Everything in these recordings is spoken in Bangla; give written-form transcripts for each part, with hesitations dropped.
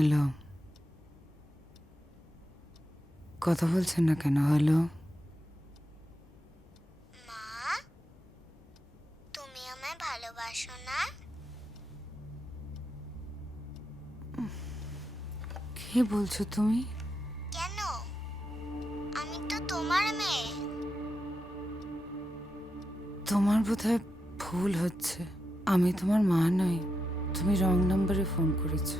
হ্যালো, কথা বলছেন না কেন? হ্যালো, মা, তুমি আমায় ভালোবাসো না? কি বলছো তুমি? কেন? আমি তো তোমার মেয়ে। তোমার বোধহয় ভুল হচ্ছে। আমি তোমার মা নই, তুমি রং নাম্বারে ফোন করেছো।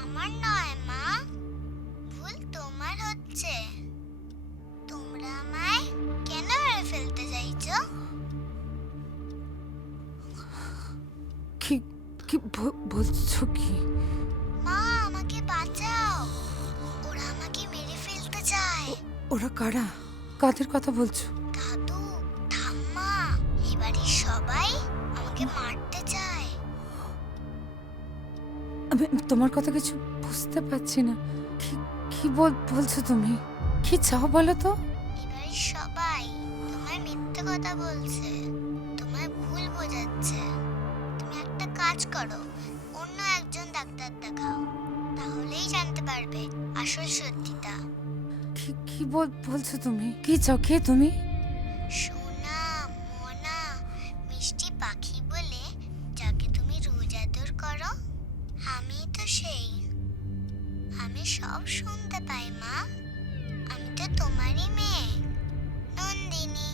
আমার নয় মা, ভুল তোমার হচ্ছে। তোমরা আমায় কেন মেরে ফেলতে চাইছো? কি কি বলছো কি? মা, আমাকে বাঁচাও, ওরা আমাকে মেরে ফেলতে চায়। ওরা কারা? কাদের কথা বলছো? দাদু, ঠাম্মা, এবাড়ির সবাই আমাকে মারতে চায়। আমি তোমার কথা কিছু বুঝতে পারছি না। কি কি বলছো তুমি? কি চাও বলো তো? এবাড়ির সবাই তোমায় মিথ্যে কথা বলছে, তোমায় ভুল বোঝাচ্ছে। তুমি একটা কাজ করো, অন্য একজন ডাক্তার দেখাও, তাহলেই জানতে পারবে আসল সত্যিটা। কি কি বলছো তুমি? কি চাও? কে তুমি? সোনা, মোনা, মিষ্টি পাখি বলে যাকে তুমি রোজ আদর করো, আমি তো সেই। আমি সব শুনতে পাই মা, আমি তো তোমারই মেয়ে, নন্দিনী।